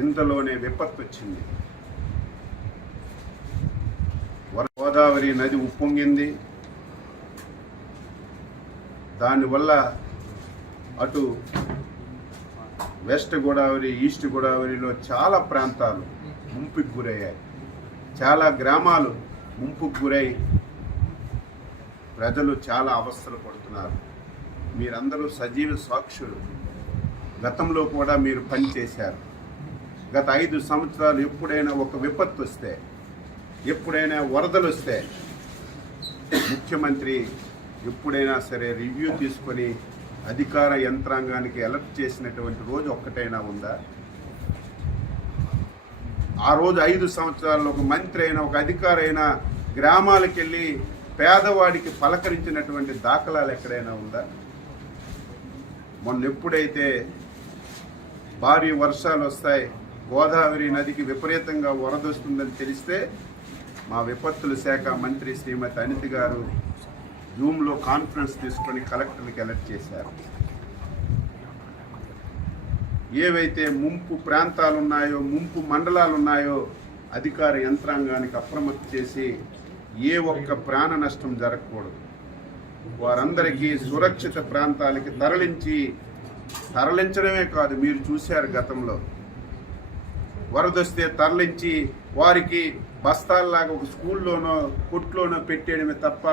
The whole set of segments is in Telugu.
ఇంతలోనే విపత్తు వచ్చింది. గోదావరి నది ఉప్పొంగింది. దానివల్ల అటు వెస్ట్ గోదావరి, ఈస్ట్ గోదావరిలో చాలా ప్రాంతాలు ముంపుకు గురయ్యాయి. చాలా గ్రామాలు ముంపుకు గురై ప్రజలు చాలా అవస్థలు పడుతున్నారు. మీరందరూ సజీవ సాక్షులు. గతంలో కూడా మీరు పనిచేశారు. గత 5 సంవత్సరాలు ఎప్పుడైనా ఒక విపత్తు వస్తే, ఎప్పుడైనా వరదలు వస్తే ముఖ్యమంత్రి ఎప్పుడైనా సరే రివ్యూ తీసుకొని అధికార యంత్రాంగానికి అలర్ట్ చేసినటువంటి రోజు ఒక్కటైనా ఉందా? ఆ రోజు 5 సంవత్సరాల్లో ఒక మంత్రి అయినా, ఒక అధికారి అయినా గ్రామాలకు వెళ్ళి పేదవాడికి పలకరించినటువంటి దాఖలాలు ఎక్కడైనా ఉందా? మొన్న ఎప్పుడైతే భారీ వర్షాలు వస్తాయి, గోదావరి నదికి విపరీతంగా వరద వస్తుందని తెలిస్తే మా విపత్తుల శాఖ మంత్రి శ్రీమతి అనిత గారు జూమ్లో కాన్ఫరెన్స్ తీసుకొని కలెక్టర్కి అలర్ట్ చేశారు. ఏవైతే ముంపు ప్రాంతాలు ఉన్నాయో, ముంపు మండలాలు ఉన్నాయో అధికార యంత్రాంగానికి అప్రమత్తం చేసి ఏ ఒక్క ప్రాణ నష్టం జరగకూడదు, వారందరికీ సురక్షిత ప్రాంతాలకి తరలించడమే కాదు, మీరు చూశారు గతంలో వరదొస్తే తరలించి వారికి బస్తాల్లాగా ఒక స్కూల్లోనో కొట్లోనో పెట్టేయడమే తప్ప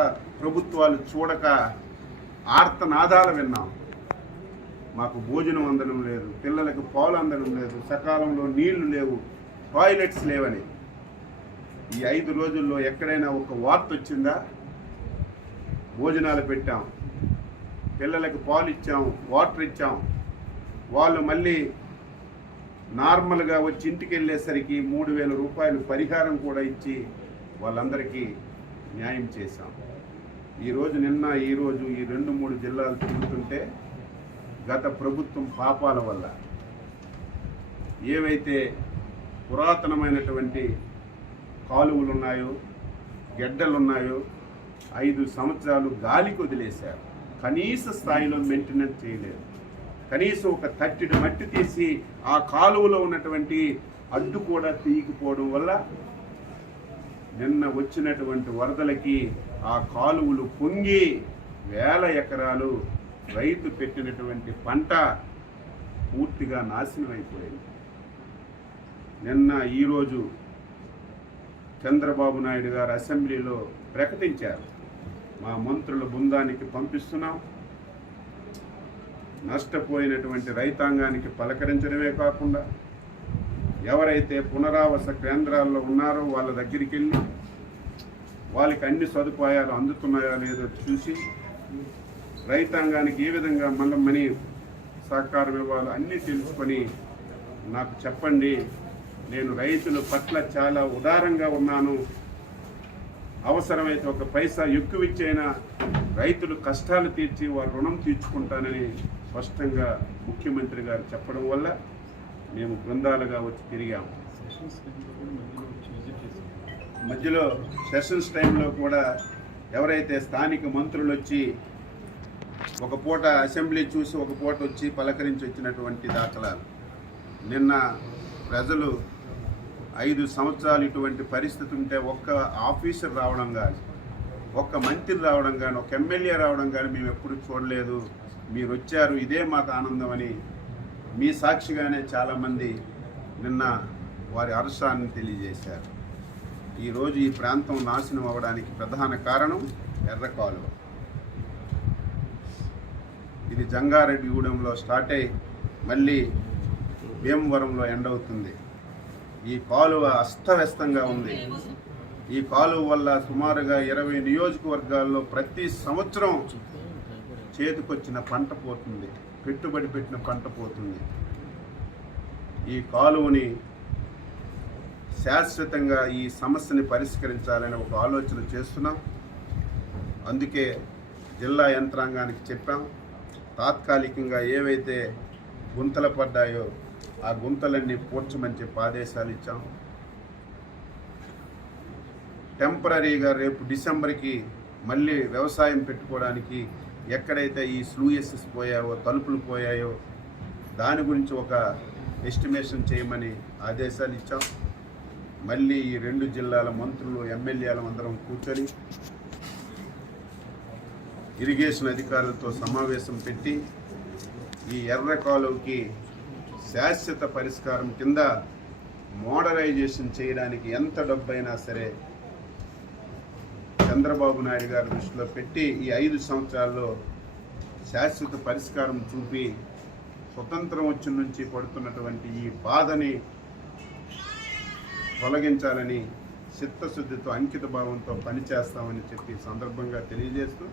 ప్రభుత్వాలు చూడక ఆర్తనాదాలు విన్నాం. మాకు భోజనం అందడం లేదు, పిల్లలకు పాలు అందడం లేదు, సకాలంలో నీళ్లు లేవు, టాయిలెట్స్ లేవని. ఈ 5 రోజుల్లో ఎక్కడైనా ఒక వార్త వచ్చిందా? భోజనాలు పెట్టాం, పిల్లలకు పాలు ఇచ్చాం, వాటర్ ఇచ్చాం, వాళ్ళు మళ్ళీ నార్మల్గా వచ్చి ఇంటికి వెళ్ళేసరికి 3,000 రూపాయలు పరిహారం కూడా ఇచ్చి వాళ్ళందరికీ న్యాయం చేశాం. ఈరోజు ఈ 2-3 జిల్లాలు తిరుగుతుంటే గత ప్రభుత్వం పాపాల వల్ల ఏవైతే పురాతనమైనటువంటి కాలువలు ఉన్నాయో, గెడ్డలు ఉన్నాయో 5 సంవత్సరాలు గాలికి వదిలేశారు. కనీస స్థాయిలో మెయింటెనెన్స్ చేయలేదు. కనీసం ఒక తట్టెడు మట్టి తీసి ఆ కాలువలో ఉన్నటువంటి అడ్డు కూడా తీయకపోవడం వల్ల నిన్న వచ్చినటువంటి వరదలకి ఆ కాలువలు పొంగి వేల ఎకరాలు రైతు పెట్టినటువంటి పంట పూర్తిగా నాశనం అయిపోయింది. ఈరోజు చంద్రబాబు నాయుడు గారు అసెంబ్లీలో ప్రకటించారు, మా మంత్రుల బృందానికి పంపిస్తున్నాం, నష్టపోయినటువంటి రైతాంగానికి పలకరించడమే కాకుండా ఎవరైతే పునరావాస కేంద్రాల్లో ఉన్నారో వాళ్ళ దగ్గరికి వెళ్ళి వాళ్ళకి అన్ని సదుపాయాలు అందుతున్నాయో లేదో చూసి రైతాంగానికి ఏ విధంగా మనీ సహకారం ఇవ్వాలో అన్నీ తెలుసుకొని నాకు చెప్పండి, నేను రైతుల పట్ల చాలా ఉదారంగా ఉన్నాను, అవసరమైతే ఒక పైసా ఎక్కువ ఇచ్చైనా రైతులు కష్టాలు తీర్చి వారి రుణం తీర్చుకుంటానని స్పష్టంగా ముఖ్యమంత్రి గారు చెప్పడం వల్ల మేము బృందాలుగా వచ్చి తిరిగాము. మధ్యలో సెషన్స్ టైంలో కూడా ఎవరైతే స్థానిక మంత్రులు వచ్చి ఒక పూట అసెంబ్లీ చూసి ఒక పూట వచ్చి పలకరించి వచ్చినటువంటి దాఖలాలు. నిన్న ప్రజలు 5 సంవత్సరాలు ఇటువంటి పరిస్థితి ఉంటే ఒక్క ఆఫీసర్ రావడం కానీ, ఒక్క మంత్రి రావడం కానీ, ఒక ఎమ్మెల్యే రావడం కానీ మేము ఎప్పుడు చూడలేదు. మీరు వచ్చారు, ఇదే మాకు ఆనందం అని మీ సాక్షిగానే చాలామంది నిన్న వారి హర్షాన్ని తెలియజేశారు. ఈరోజు ఈ ప్రాంతం నాశనం అవ్వడానికి ప్రధాన కారణం ఎర్ర కాలువ. ఇది జంగారెడ్డిగూడెంలో స్టార్ట్ అయ్యి మళ్ళీ భీమవరంలో ఎండ్ అవుతుంది. ఈ కాలువ అస్తవ్యస్తంగా ఉంది. ఈ కాలువ వల్ల సుమారుగా 20 నియోజకవర్గాల్లో ప్రతి సంవత్సరం చేతికొచ్చిన పంట పోతుంది, పెట్టుబడి పెట్టిన పంట పోతుంది. ఈ కాలువని శాశ్వతంగా ఈ సమస్యని పరిష్కరించాలని ఒక ఆలోచన చేస్తున్నాం. అందుకే జిల్లా యంత్రాంగానికి చెప్పాం, తాత్కాలికంగా ఏవైతే గుంతలు పడ్డాయో ఆ గుంతలన్నీ పూడ్చమని చెప్పి ఆదేశాలు ఇచ్చాం. టెంపరీగా రేపు డిసెంబర్కి మళ్ళీ వ్యవసాయం పెట్టుకోవడానికి ఎక్కడైతే ఈ స్లూయసెస్ పోయాయో, తలుపులు పోయాయో దాని గురించి ఒక ఎస్టిమేషన్ చేయమని ఆదేశాలు ఇచ్చాం. మళ్ళీ ఈ 2 జిల్లాల మంత్రులు ఎమ్మెల్యేలు అందరం కూర్చొని ఇరిగేషన్ అధికారులతో సమావేశం పెట్టి ఈ ఎర్ర కాలువకి శాశ్వత పరిష్కారం కింద మోడరైజేషన్ చేయడానికి ఎంత డబ్బైనా సరే చంద్రబాబు నాయుడు గారి దృష్టిలో పెట్టి ఈ 5 సంవత్సరాల్లో శాశ్వత పరిష్కారం చూపి స్వతంత్రం వచ్చిన నుంచి పడుతున్నటువంటి ఈ బాధని తొలగించాలని చిత్తశుద్ధితో అంకిత భావంతో పనిచేస్తామని చెప్పి సందర్భంగా తెలియజేస్తూ